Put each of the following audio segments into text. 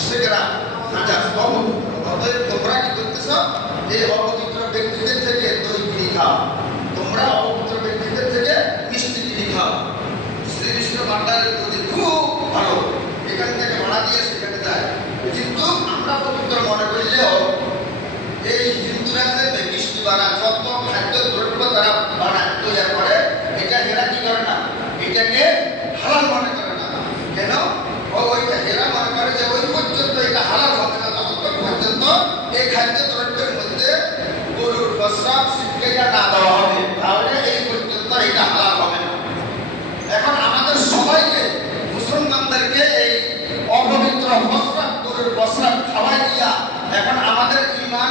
মুশরিকরা নাজাস অতএব তোমরা কি করতেছ এই অপবিত্র ব্যক্তিদের থেকে দই কিনে খাও, তোমরা অপবিত্র ব্যক্তিদের থেকে মিষ্টি কিনে খাও। শ্রীকৃষ্ণ ভান্ডারের দই খুব ভালো, এখান থেকে ভাড়া দিয়ে সেখানে যায়, কিন্তু আমরা পবিত্র মনে করলেও এই হিন্দুরা যে মিষ্টি বানায় যত খাদ্য দ্রব্য তারা বানায় তৈরি করে, এটা এরা কি করে না, এটাকে হালাল মনে করে না। কেন? ওইটা এরা মনে করে যে ওই পর্যন্ত এটা হালাল হবে না যতক্ষণ পর্যন্ত এই খাদ্য দ্রব্যের মধ্যে গরুর প্রস্রাব ছিটকাইয়া না দেওয়া হবে, তাহলে এই পর্যন্ত এটা হালাল হবে না। এখন আমাদের সবাইকে মুসলমানদেরকে এই অপবিত্র প্রস্রাব গরুর প্রস্রাব খাওয়াই দিয়া এখন আমাদের ঈমান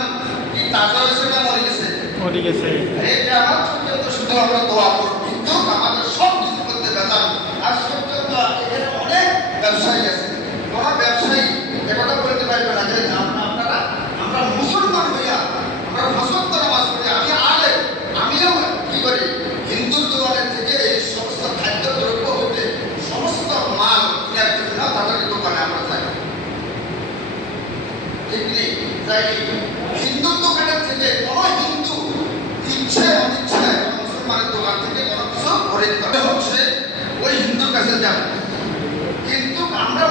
কি তাজা হয়েছে না মরে গেছে? মরে গেছে। এটা আমার পর্যন্ত শুধু আমরা দোয়া করব, কিন্তু আমাদের সব কিছুর মধ্যে বেদান। আজ পর্যন্ত এখানে অনেক ব্যবসায়ী আছে, কোন ব্যবসায়ী একথা বলতে পারবে না যে আপনারা আমরা মুসলমান হইয়া আমরা ফসল নামাজ পড়ি, আমি আলে আমিও কি করি হিন্দুর দোকানের থেকে এই সমস্ত খাদ্য দ্রব্য হতে সমস্ত মাল কেনার জন্য তাদের দোকানে আমরা যাই, ঠিক নেই? যাই হিন্দুর দোকানের থেকে কোনো হিন্দু ইচ্ছে অনিচ্ছায় মুসলমানের দোকান থেকে কোনো কিছু খরিদ করে হচ্ছে ওই হিন্দুর কাছে যাবে, কিন্তু আমরা